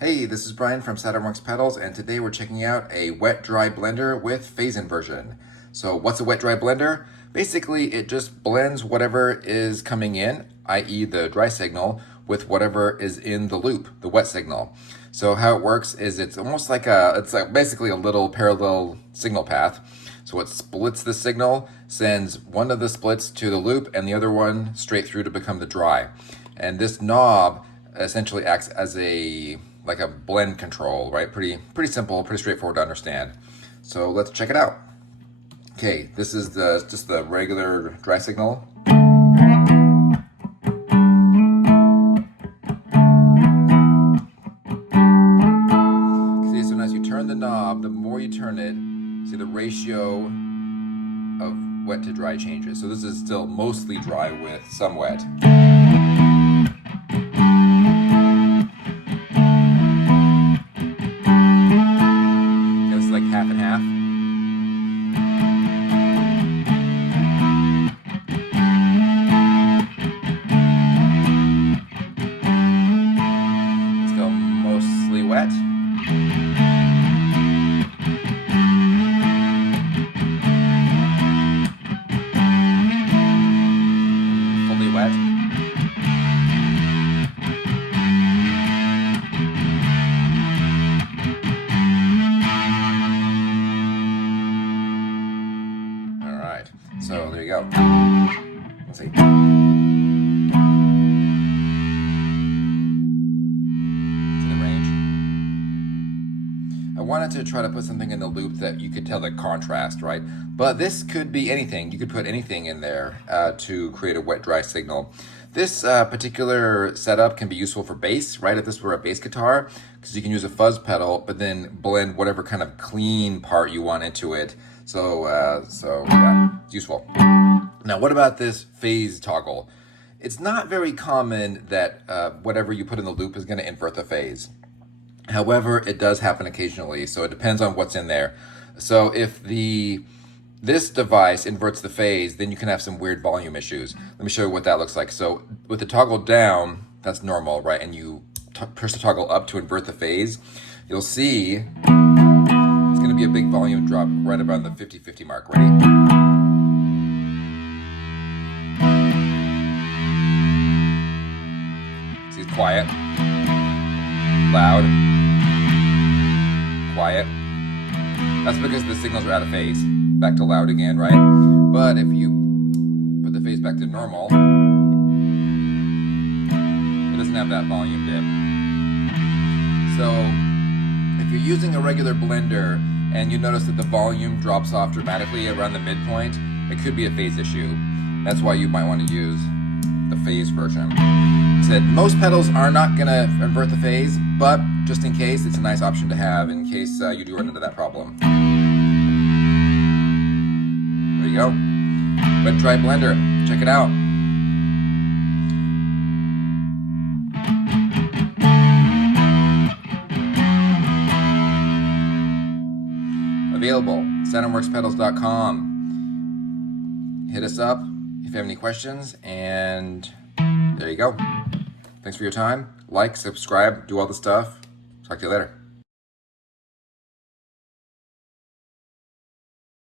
Hey, this is Brian from Saturnworks Pedals, and today we're checking out a wet-dry blender with phase inversion. So what's a wet-dry blender? Basically, it just blends whatever is coming in, i.e. the dry signal, with whatever is in the loop, the wet signal. So how it works is it's almost like basically a little parallel signal path. So it splits the signal, sends one of the splits to the loop and the other one straight through to become the dry. And this knob essentially acts as like a blend control, right? Pretty simple, pretty straightforward to understand. So let's check it out. Okay, this is just the regular dry signal. See, so as you turn the knob, the more you turn it, see the ratio of wet to dry changes. So this is still mostly dry with some wet. Like half and half. Let's go mostly wet. Fully wet. So there you go. Let's see. It's in the range. I wanted to try to put something in the loop that you could tell the contrast, right? But this could be anything. You could put anything in there to create a wet-dry signal. This particular setup can be useful for bass, right? If this were a bass guitar, because you can use a fuzz pedal, but then blend whatever kind of clean part you want into it. So yeah, it's useful. Now, what about this phase toggle? It's not very common that whatever you put in the loop is going to invert the phase. However, it does happen occasionally, so it depends on what's in there. So if this device inverts the phase, then you can have some weird volume issues. Let me show you what that looks like. So with the toggle down, that's normal, right? And you push the toggle up to invert the phase, you'll see it's going to be a big volume drop right around the 50-50 mark. Ready? See, it's quiet, loud, quiet. That's because the signals are out of phase. Back to loud again, right? But if you put the phase back to normal, it doesn't have that volume dip. So if you're using a regular blender and you notice that the volume drops off dramatically around the midpoint, it could be a phase issue. That's why you might want to use the phase version. I said most pedals are not going to invert the phase, but just in case, it's a nice option to have in case you do run into that problem. There you go. Wet-dry blender. Check it out. Available. Saturnworkspedals.com. Hit us up if you have any questions, and there you go. Thanks for your time. Like, subscribe, do all the stuff. Talk to you later.